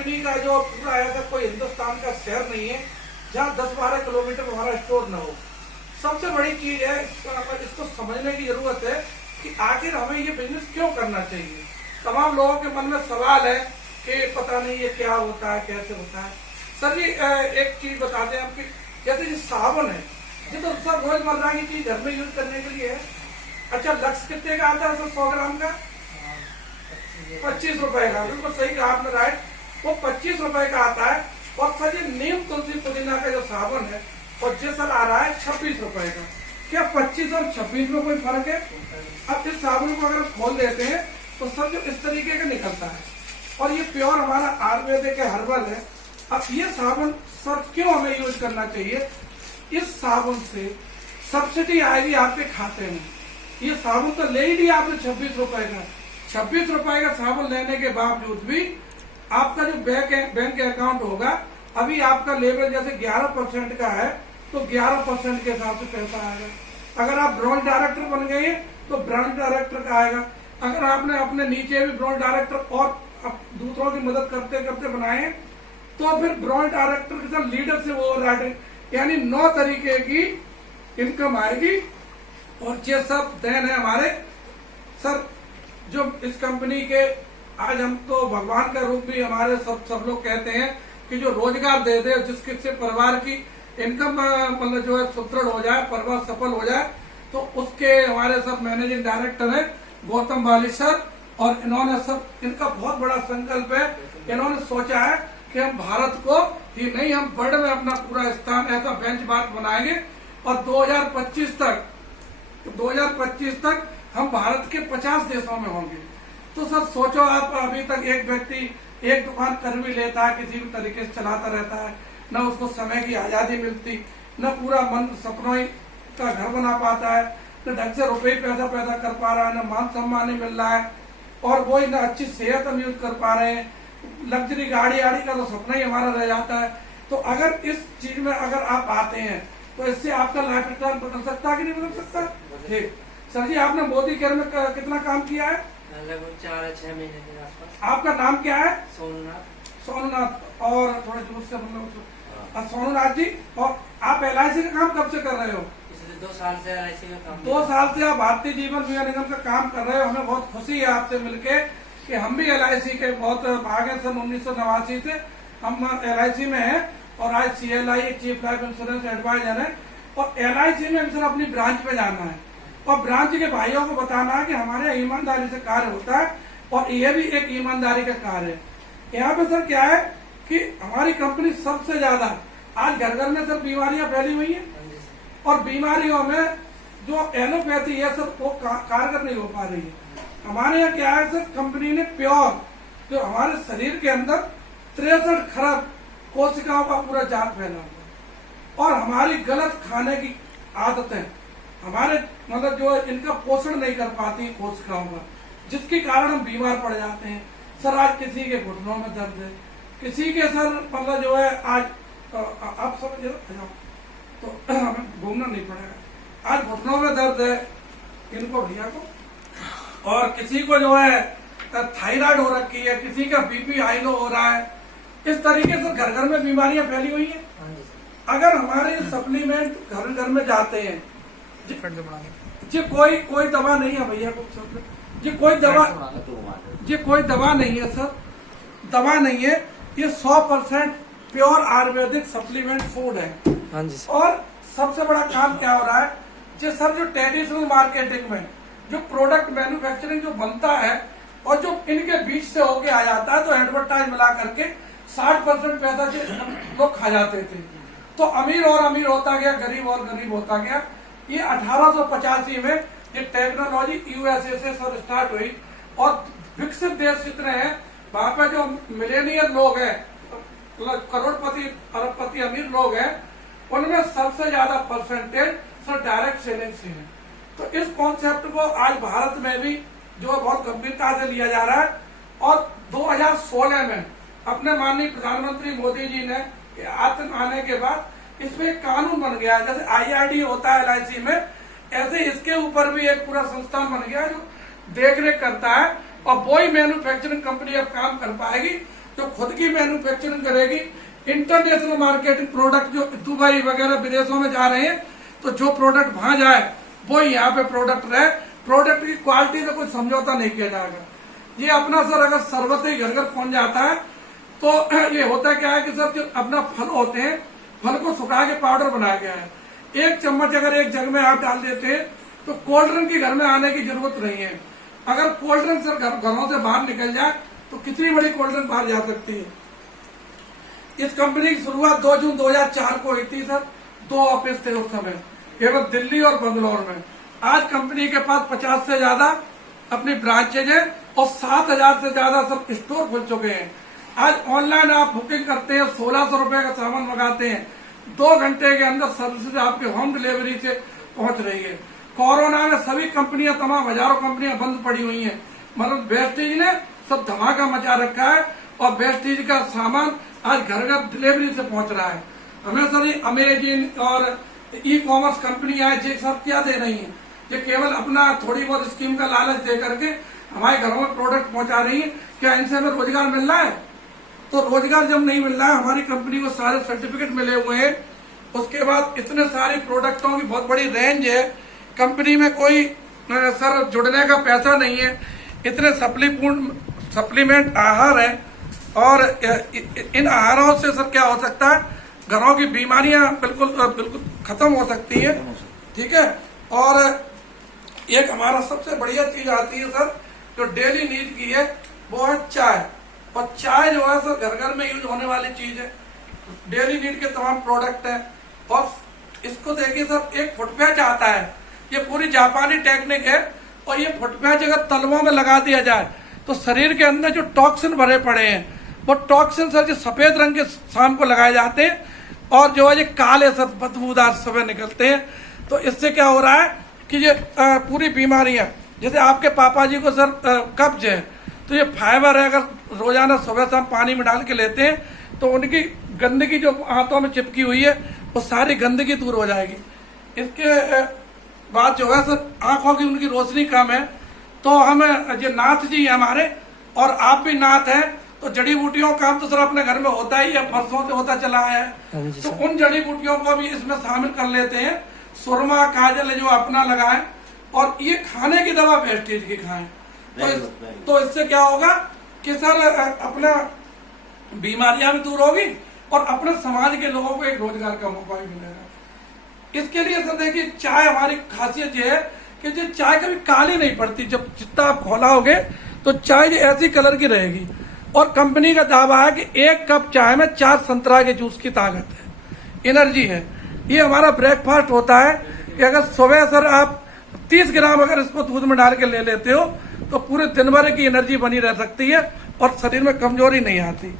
Company का जो पूरा ऐसा कोई हिंदुस्तान का शहर नहीं है जहाँ 10-12 किलोमीटर हमारा स्टोर न हो। सबसे बड़ी चीज है, इसको समझने की जरूरत है कि आखिर हमें ये बिजनेस क्यों करना चाहिए। तमाम लोगों के मन में सवाल है कि पता नहीं ये क्या होता है, कैसे होता है। सर जी एक चीज बता दें आपकी, जैसे ये साबुन है, ये तो सर रोजमर्रा की चीज घर में यूज करने के लिए है। अच्छा, लक्स कितने का आता है सर 100 ग्राम का? 25 रुपए का। बिल्कुल सही कहा आपने, राइट। वो 25 रुपए का आता है। और सर ये नीम तुलसी पुदीना का जो साबुन है और ये सर आ रहा है 26 रुपए का। क्या 25 और 26 में कोई फर्क है? अब इस साबुन को अगर खोल देते हैं तो सर जो इस तरीके का निकलता है और ये प्योर हमारा आयुर्वेदिक हर्बल है। अब ये साबुन सर क्यों हमें यूज करना चाहिए? इस साबुन से सब्सिडी आएगी आपके खाते में। ये साबुन तो ले ही लिया आपने 26 रुपए का। 26 रुपए का साबुन लेने के बावजूद भी आपका जो बैंक अकाउंट होगा, अभी आपका लेवल जैसे 11% का है तो 11% के हिसाब से पैसा आएगा। अगर आप ब्रांच डायरेक्टर बन गए तो ब्रांच डायरेक्टर का आएगा। अगर आपने अपने नीचे भी ब्रांच डायरेक्टर और दूसरों की मदद करते करते बनाए तो फिर ब्रांच डायरेक्टर के साथ लीडर से ओवर राइडिंग, यानी 9 तरीके की इनकम आएगी। और ये सब देन है हमारे सर जो इस कंपनी के, आज हम तो भगवान का रूप भी हमारे सब लोग कहते हैं कि जो रोजगार दे दे, जिसके से परिवार की इनकम मतलब जो है सुदृढ़ हो जाए, परिवार सफल हो जाए, तो उसके हमारे सब मैनेजिंग डायरेक्टर है गौतम बाली सर। और इन्होंने सर, इनका बहुत बड़ा संकल्प है। इन्होंने सोचा है कि हम भारत को ही नहीं, हम वर्ल्ड में अपना पूरा स्थान ऐसा बेंचमार्क बनाएंगे और 2025 तक हम भारत के 50 देशों में होंगे। तो सर सोचो आप, अभी तक एक व्यक्ति एक दुकान कर भी लेता है, किसी भी तरीके से चलाता रहता है, न उसको समय की आजादी मिलती, न पूरा मन सपनों का घर बना पाता है, न ढंग से रुपये पैसा पैदा कर पा रहा है, न मान सम्मान नहीं मिल रहा है, और वही न अच्छी सेहत हम यूज कर पा रहे हैं। लग्जरी गाड़ी का तो सपना ही हमारा रह जाता है। तो अगर इस चीज में अगर आप आते हैं तो इससे आपका लाइफ स्टाइल बदल सकता है कि नहीं बदल सकता? ठीक सर जी, आपने मोदी केयर में कितना काम किया है? लगभग 4-6 महीने के आसपास। आपका नाम क्या है? सोमनाथ। सोमनाथ। और थोड़े दूर से मतलब सोमनाथ जी, और आप LIC का काम कब से कर रहे हो? पिछले 2 साल से LIC का काम। 2 साल से आप भारतीय जीवन बीमा निगम का काम कर रहे हो। हमें बहुत खुशी है आपसे मिलके कि हम भी LIC के बहुत भाग हैं। सन 1989 से हम LIC में हैं और आज CLI chief life insurance advisor है। और LIC में सर अपनी ब्रांच पे जाना है और ब्रांच के भाइयों को बताना है कि हमारे यहाँ ईमानदारी से कार्य होता है और ये भी एक ईमानदारी का कार्य है। यहाँ पे सर क्या है कि हमारी कंपनी सबसे ज्यादा आज घर घर में सर बीमारियां फैली हुई है और बीमारियों में जो एलोपैथी है सर वो कारगर नहीं हो पा रही है। हमारे यहाँ क्या है सर, कंपनी ने प्योर जो हमारे शरीर के अंदर 63 खरब कोशिकाओं का पूरा जाल फैला हुआ और हमारी गलत खाने की आदतें हमारे मतलब जो इनका पोषण नहीं कर पाती कोशिकाओं का, जिसके कारण हम बीमार पड़ जाते हैं। सर आज किसी के घुटनों में दर्द है, किसी के सर मतलब जो है आज आप समझ तो हमें घूमना नहीं पड़ेगा। आज घुटनों में दर्द है इनको भैया को, और किसी को जो है थायराइड हो रखी है, किसी का BP हाई लो हो रहा है। इस तरीके से घर घर में बीमारियां फैली हुई हैं। अगर हमारे सप्लीमेंट घर घर में जाते हैं, जी कोई दवा नहीं है भैया को, जी कोई दवा नहीं है सर, दवा नहीं है। ये 100% प्योर आयुर्वेदिक सप्लीमेंट फूड है। हाँ जी। और सबसे बड़ा काम क्या हो रहा है जी सर, जो ट्रेडिशनल मार्केटिंग में जो प्रोडक्ट मैन्युफैक्चरिंग जो बनता है और जो इनके बीच से होके आ जाता है, तो एडवर्टाइज मिला करके 60% पैसा जो लोग खा जाते थे, तो अमीर और अमीर होता गया, गरीब और गरीब होता गया। ये 1885 में ये टेक्नोलॉजी USA से सर स्टार्ट हुई और विकसित देश जितने हैं वहां पे जो मिलेनियर लोग हैं, करोड़पति अरबपति अमीर लोग हैं, उनमें सबसे ज्यादा परसेंटेज सर डायरेक्ट सेलिंग से है। तो इस कॉन्सेप्ट को आज भारत में भी जो बहुत गंभीरता से लिया जा रहा है और 2016 में अपने माननीय प्रधानमंत्री मोदी जी ने आत्म आने के बाद इसमें एक कानून बन गया है। जैसे IRD होता है LIC में, ऐसे इसके ऊपर भी एक पूरा संस्थान बन गया है जो देख रेख करता है और वही मैन्युफैक्चरिंग कंपनी अब काम कर पाएगी जो खुद की मैन्युफैक्चरिंग करेगी। इंटरनेशनल मार्केटिंग प्रोडक्ट जो दुबई वगैरह विदेशों में जा रहे हैं, तो जो प्रोडक्ट वहां जाए वो यहाँ पे प्रोडक्ट रहे। प्रोडक्ट की क्वालिटी से कोई समझौता नहीं किया जाएगा। ये अपना सर अगर शरबत ही घर घर पहुंच जाता है तो ये होता क्या है कि सर जो अपना फल होते हैं, फल को सुखा के पाउडर बनाया गया है। एक चम्मच अगर एक जग में आप डाल देते हैं तो कोल्ड ड्रिंक की घर में आने की जरूरत नहीं है। अगर कोल्ड ड्रिंक सर घरों से बाहर निकल जाए तो कितनी बड़ी कोल्ड ड्रिंक बाहर जा सकती है। इस कंपनी की शुरुआत 2 जून 2004 को हुई थी सर। 2 ऑफिस थे उस समय, केवल दिल्ली और बंगलौर में। आज कंपनी के पास 50 से ज्यादा अपनी ब्रांचेज है और 7,000 से ज्यादा सब स्टोर खुल चुके हैं। आज ऑनलाइन आप बुकिंग करते हैं, 1600 रुपए का सामान मंगाते हैं, 2 घंटे के अंदर सर्विस आपके होम डिलीवरी से पहुंच रही है। कोरोना में सभी कंपनियां, तमाम हजारों कंपनियां बंद पड़ी हुई हैं, मतलब वेस्टेज ने सब धमाका मचा रखा है और वेस्टेज का सामान आज घर घर डिलीवरी से पहुंच रहा है। हमें सर अमेजन और ई कॉमर्स कंपनियां ये सब क्या दे रही हैं? ये केवल अपना थोड़ी बहुत स्कीम का लालच दे करके हमारे घरों में प्रोडक्ट पहुंचा रही है। क्या इनसे हमें रोजगार मिल रहा है? तो रोजगार जब नहीं मिल रहा है, हमारी कंपनी को सारे सर्टिफिकेट मिले हुए हैं, उसके बाद इतने सारे प्रोडक्टों की बहुत बड़ी रेंज है। कंपनी में कोई सर जुड़ने का पैसा नहीं है, इतने सप्लीमेंट आहार है और इन आहारों से सर क्या हो सकता है, घरों की बीमारियां बिल्कुल खत्म हो सकती है। ठीक है। और एक हमारा सबसे बढ़िया चीज आती है सर जो डेली नीड की है, वो है चाय। और चाय जो है सर घर घर में यूज होने वाली चीज है, डेली नीड के तमाम प्रोडक्ट है। और इसको देखिए सर, एक फुटपैच आता है, ये पूरी जापानी टेक्निक है। और ये फुटपैच अगर तलवों में लगा दिया जाए तो शरीर के अंदर जो टॉक्सिन भरे पड़े हैं, वो टॉक्सिन सर जो सफेद रंग के शाम को लगाए जाते हैं और जो है ये काले सर बदबूदार सफेद निकलते हैं। तो इससे क्या हो रहा है कि ये पूरी बीमारियां, जैसे आपके पापा जी को सर कब्ज है, तो ये फाइबर है, अगर रोजाना सुबह शाम पानी में डाल के लेते हैं तो उनकी गंदगी जो हाथों में चिपकी हुई है वो सारी गंदगी दूर हो जाएगी। इसके बाद जो है सर आंखों की उनकी रोशनी कम है, तो हम ये नाथ जी हमारे और आप भी नाथ हैं, तो जड़ी बूटियों का काम तो सर अपने घर में होता ही है, बरसों से होता चला है। तो उन जड़ी बूटियों को भी इसमें शामिल कर लेते हैं। सुरमा काजल जो अपना लगाएं और ये खाने की दवा वेस्टेज की खाएं, तो इससे क्या होगा कि सर अपना बीमारियां भी दूर होगी और अपने समाज के लोगों को एक रोजगार का मौका भी मिलेगा। इसके लिए सर देखिए, चाय हमारी खासियत ये है कि जो चाय कभी काली नहीं पड़ती। जब जितना आप खोलाओगे तो चाय ऐसी कलर की रहेगी। और कंपनी का दावा है कि 1 कप चाय में 4 संतरा के जूस की ताकत है, एनर्जी है। ये हमारा ब्रेकफास्ट होता है कि अगर सुबह सर आप 30 ग्राम अगर इसको दूध में डाल के ले लेते हो तो पूरे दिन भर की एनर्जी बनी रह सकती है और शरीर में कमजोरी नहीं आती।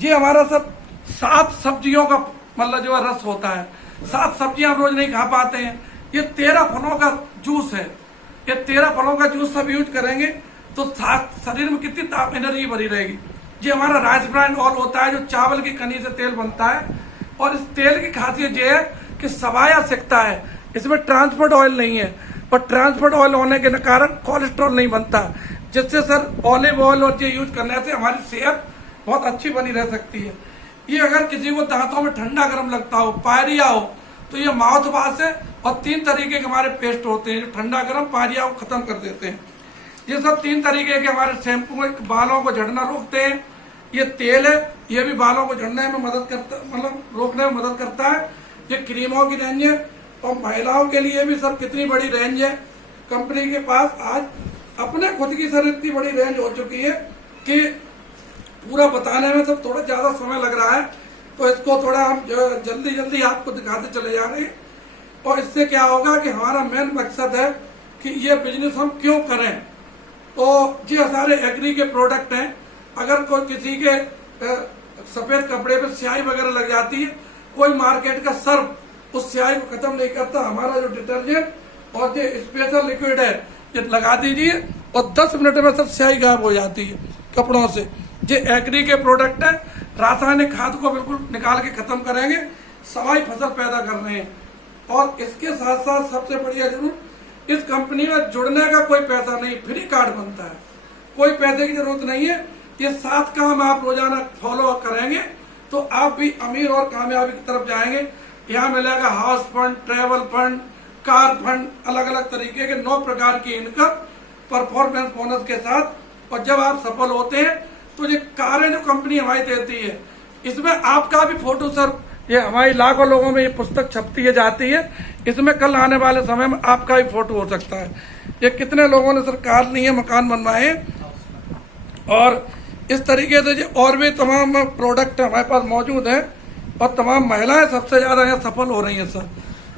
ये हमारा सर 7 सब्जियों का मतलब जो रस होता है, 7 सब्जियां हम रोज नहीं खा पाते हैं। ये 13 फलों का जूस है। ये 13 फलों का जूस सब यूज करेंगे तो शरीर में कितनी एनर्जी बनी रहेगी। ये हमारा राइस ब्रांड ऑयल होता है जो चावल की कनी से तेल बनता है। और इस तेल की खासियत ये है कि सवाया सिकता है, इसमें ट्रांसपोर्ट ऑयल नहीं है। और ट्रांसपोर्ट ऑयल होने के कारण कोलेस्ट्रॉल नहीं बनता, जिससे सर ऑलिव ऑयल और ये यूज करने से हमारी सेहत बहुत अच्छी बनी रह सकती है। ये अगर किसी को दांतों में ठंडा गर्म लगता हो, पायरिया हो, तो ये माउथ वॉश है। और 3 तरीके के हमारे पेस्ट होते हैं जो ठंडा गर्म पायरिया को खत्म कर देते हैं। ये सब 3 तरीके के हमारे शैम्पू बालों को झड़ना रोकते हैं। ये तेल है, ये भी बालों को झड़ने में मदद करता, मतलब रोकने में मदद करता है। ये क्रीमों की रेंज है और महिलाओं के लिए भी सर कितनी बड़ी रेंज है। कंपनी के पास आज अपने खुद की सर इतनी बड़ी रेंज हो चुकी है कि पूरा बताने में तो थोड़ा ज्यादा समय लग रहा है, तो इसको थोड़ा हम जल्दी आपको दिखाते चले जा रहे हैं। और इससे क्या होगा कि हमारा मेन मकसद है कि ये बिजनेस हम क्यों करें। तो ये सारे एग्री के प्रोडक्ट हैं। अगर कोई किसी के सफेद कपड़े पे स्याही वगैरह लग जाती है, कोई मार्केट का सर्फ उस स्याही को खत्म नहीं करता। हमारा जो डिटर्जेंट और जो स्पेशल लिक्विड है ये लगा दीजिए और 10 मिनट में सब स्याही गायब हो जाती है कपड़ों से। ये एग्री के प्रोडक्ट है, रासायनिक खाद को बिल्कुल निकाल के खत्म करेंगे, सवाई फसल पैदा कर रहे हैं। और इसके साथ साथ सबसे बढ़िया जरूर, इस कंपनी में जुड़ने का कोई पैसा नहीं, फ्री कार्ड बनता है, कोई पैसे की जरूरत नहीं है। ये 7 काम आप रोजाना फॉलो करेंगे तो आप भी अमीर और कामयाबी की तरफ जाएंगे। यहाँ मिलेगा house fund, travel fund, car fund, अलग अलग तरीके के 9 प्रकार की इनकम परफॉर्मेंस बोनस के साथ। और जब आप सफल होते हैं तो ये कारें जो कंपनी हमारी देती है इसमें आपका भी फोटो सर, ये हमारी लाखों लोगों में ये पुस्तक छपती है जाती है, इसमें कल आने वाले समय में आपका भी फोटो हो सकता है। ये कितने लोगों ने सर कार ली है, मकान बनवाए, और इस तरीके से जो और भी तमाम प्रोडक्ट हमारे पास मौजूद हैं और तमाम महिलाएं सबसे ज्यादा यहाँ सफल हो रही हैं सर,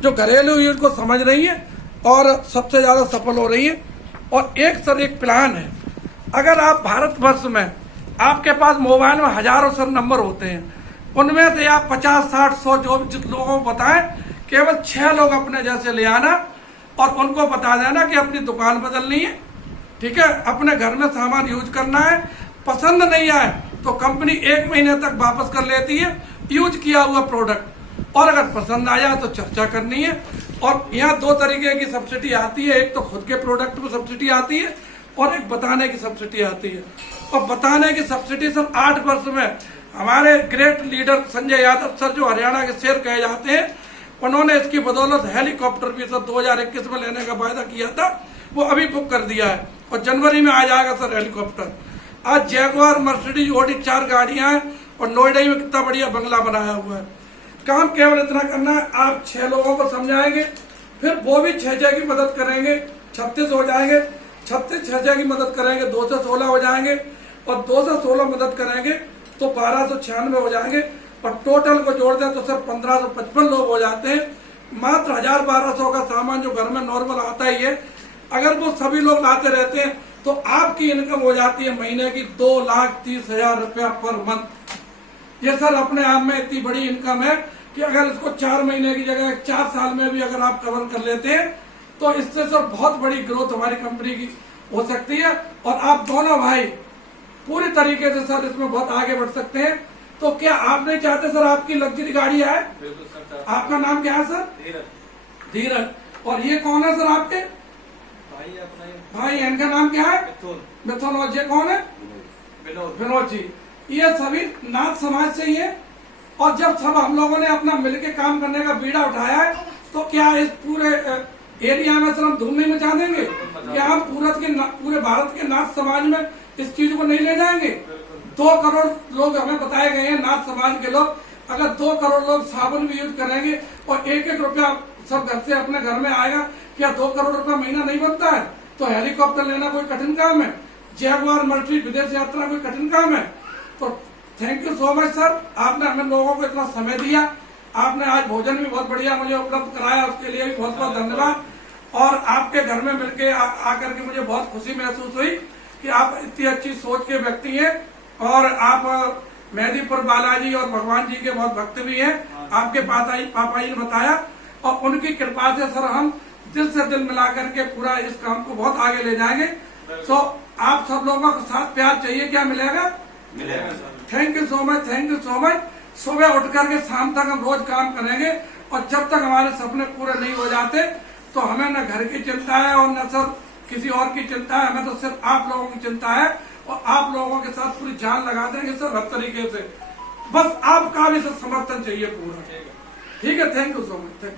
जो घरेलू यूज को समझ रही हैं और सबसे ज्यादा सफल हो रही हैं। और एक प्लान है, अगर आप भारतवर्ष में आपके पास मोबाइल में हजारों सर नंबर होते हैं, उनमें से आप 50, 60, 100 जो भी जिन लोगों को बताएं, केवल 6 लोग अपने जैसे ले आना और उनको बता देना कि अपनी दुकान बदलनी है, ठीक है, अपने घर में सामान यूज करना है, पसंद नहीं आए तो कंपनी 1 महीने तक वापस कर लेती है यूज किया हुआ प्रोडक्ट, और अगर पसंद आया तो चर्चा करनी है। और यहाँ 2 तरीके की सब्सिडी आती है, एक तो खुद के प्रोडक्ट में सब्सिडी आती है और एक बताने की सब्सिडी आती है। और बताने की सब्सिडी सर 8 वर्ष में हमारे great leader Sanjay Yadav sir, जो हरियाणा के शेर कहे जाते हैं, उन्होंने इसकी बदौलत हेलीकॉप्टर भी सर 2021 में लेने का वायदा किया था, वो अभी बुक कर दिया है और जनवरी में आ जाएगा सर हेलीकॉप्टर। आज जैगुआर, मर्सिडीज, ऑडी 4 गाड़ियां हैं और नोएडा में कितना बढ़िया बंगला बनाया हुआ है। काम केवल इतना करना है, आप 6 लोगों को समझाएंगे, फिर वो भी 6 की मदद करेंगे, 36 हो जाएंगे, 36 6 की मदद करेंगे, 2 से 16 हो जाएंगे, और 2 से 16 मदद करेंगे तो 1296 हो जाएंगे, और टोटल को जोड़ दें तो सर 1555 लोग हो जाते हैं। मात्र 1000-1200 का सामान जो घर में नॉर्मल आता ही है, अगर वो सभी लोग लाते रहते हैं तो आपकी इनकम हो जाती है महीने की 2,30,000 रुपया पर मंथ। ये सर अपने आप में इतनी बड़ी इनकम है कि अगर इसको 4 महीने की जगह 4 साल में भी अगर आप कवर कर लेते हैं तो इससे सर बहुत बड़ी ग्रोथ हमारी कंपनी की हो सकती है, और आप दोनों भाई पूरी तरीके से सर इसमें बहुत आगे बढ़ सकते हैं। तो क्या आप नहीं चाहते सर आपकी लग्जरी गाड़ी आए? आपका नाम क्या है सर? धीरज। और ये कौन है सर आपके भाई? इनका नाम क्या है? मिथुन। और ये कौन है? विनोद जी। ये सभी नाथ समाज से ही है, और जब सब हम लोगों ने अपना मिलके काम करने का बीड़ा उठाया है तो क्या इस पूरे एरिया में सर हम धूम नहीं मचा देंगे? क्या हम पूरे भारत के नाथ समाज में इस चीज को नहीं ले जाएंगे? 2 करोड़ लोग हमें बताए गए हैं नाथ समाज के लोग, अगर 2 करोड़ लोग साबुन भी यूज करेंगे और 1-1 रुपया सब घर से अपने घर में आएगा, क्या 2 करोड़ रुपया महीना नहीं बनता है? तो हेलीकॉप्टर लेना कोई कठिन काम है? जैगुआर, मर्सिडीज, विदेश यात्रा कोई कठिन काम है? तो thank you so much sir, आपने हमें लोगों को इतना समय दिया, आपने आज भोजन भी बहुत बढ़िया मुझे उपलब्ध कराया, उसके लिए भी बहुत बहुत धन्यवाद। और आपके घर में मिलके आकर के मुझे बहुत खुशी महसूस हुई कि आप इतनी अच्छी सोच के व्यक्ति हैं, और आप मेहदीपुर बालाजी और भगवान जी के बहुत भक्त भी हैं, आपके पापा जी ने बताया, और उनकी कृपा से सर हम दिल से दिल मिला करके पूरा इस काम को बहुत आगे ले जाएंगे। तो आप सब लोगों का साथ प्यार चाहिए, क्या मिलेगा? Thank you so much, thank you so much. सुबह उठ करके शाम तक हम रोज काम करेंगे, और जब तक हमारे सपने पूरे नहीं हो जाते तो हमें न घर की चिंता है और न सर किसी और की चिंता है, हमें तो सिर्फ आप लोगों की चिंता है, और आप लोगों के साथ पूरी जान लगा देंगे सर हर तरीके से। बस आपका भी सर समर्थन चाहिए पूरा। ठीक है, थैंक यू सो मच।